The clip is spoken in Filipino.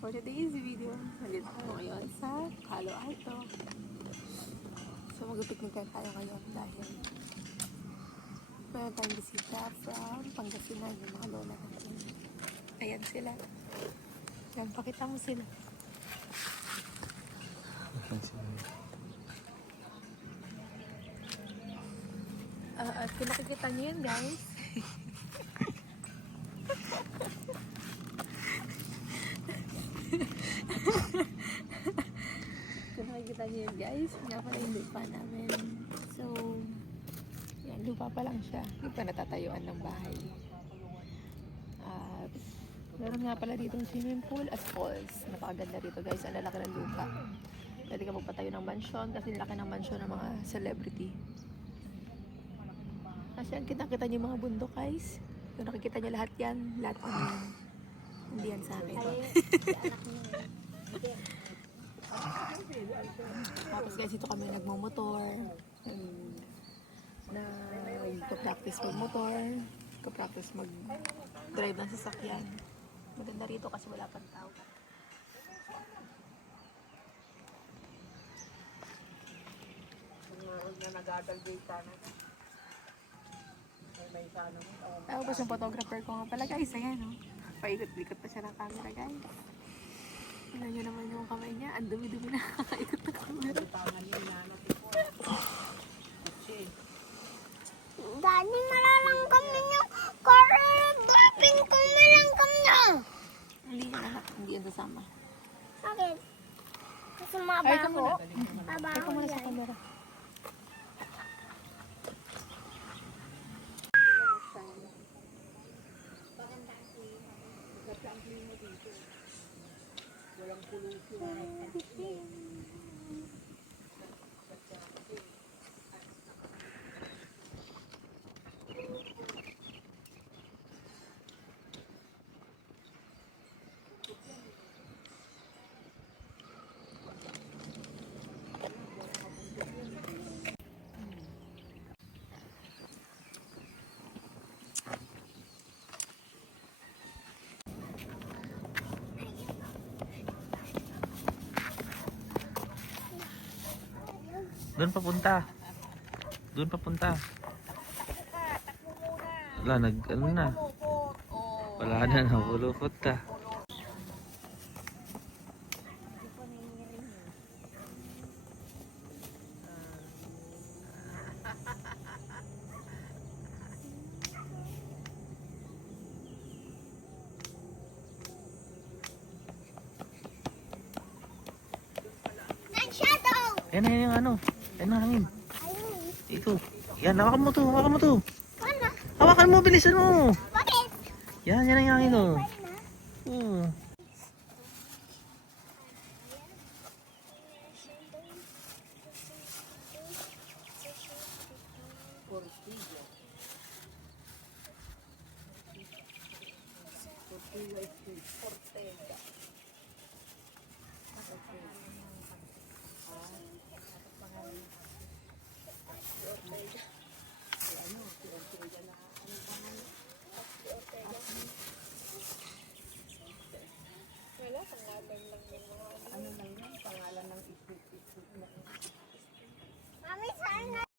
For today's video, nandito tayo ngayon sa Calo Alto. So mag-picnic tayo ngayon dahil meron tayong bisita from Pangasinan, yung mga lola natin. Ayan sila. Ayan, pakita mo sila. At kung nakikita nyo yun guys, kung nakikita nyo yun guys, nga pala yung lupa namin. So, yan, lupa pa lang siya. Hindi pa natatayuan ng bahay. At meron nga pala dito swimming pool at falls. Napakaganda rito guys, ang lalaki ng lupa. Pwede ka magpatayo ng mansyon kasi laki ng mansyon ng mga celebrity. Kasi ang kita-kita niyo mga bundok guys. Kung nakikita niyo lahat yan, lahat yan. Hindi yan sa akin. Tapos guys, ito kami nagmumotor. Nagpa-practice mag-motor. Nagpa-practice mag-drive ng sasakyan. Maganda rito kasi wala pang tao. Tapos yung photographer ko nga pala guys, ayan o. Paikot-likot pa siya ng camera guys. Tignan nyo naman yung kamay niya. Ang dumi-dumi na kakaikot ng camera. Daddy, malalang kami niyo. Karabapin ko malang kami niyo. Hindi yan anak, hindi yan sasama. Bakit? Kasi Ay, ito mabaho. muna. Mabaho Ito muna sa yan. camera. Doon papunta. Doon papunta. Wala, ano na. Wala na, nahulukot ka. Shadow! Yan na yung ano. Yan na hangin. Ayun. Ito. Yan, hawakan mo to. Hawakan mo to. Ano? Hawakan mo, bilisan mo. Bakit? Yan, yan ang hangin oh. Ano? Oo. Mami, saan na?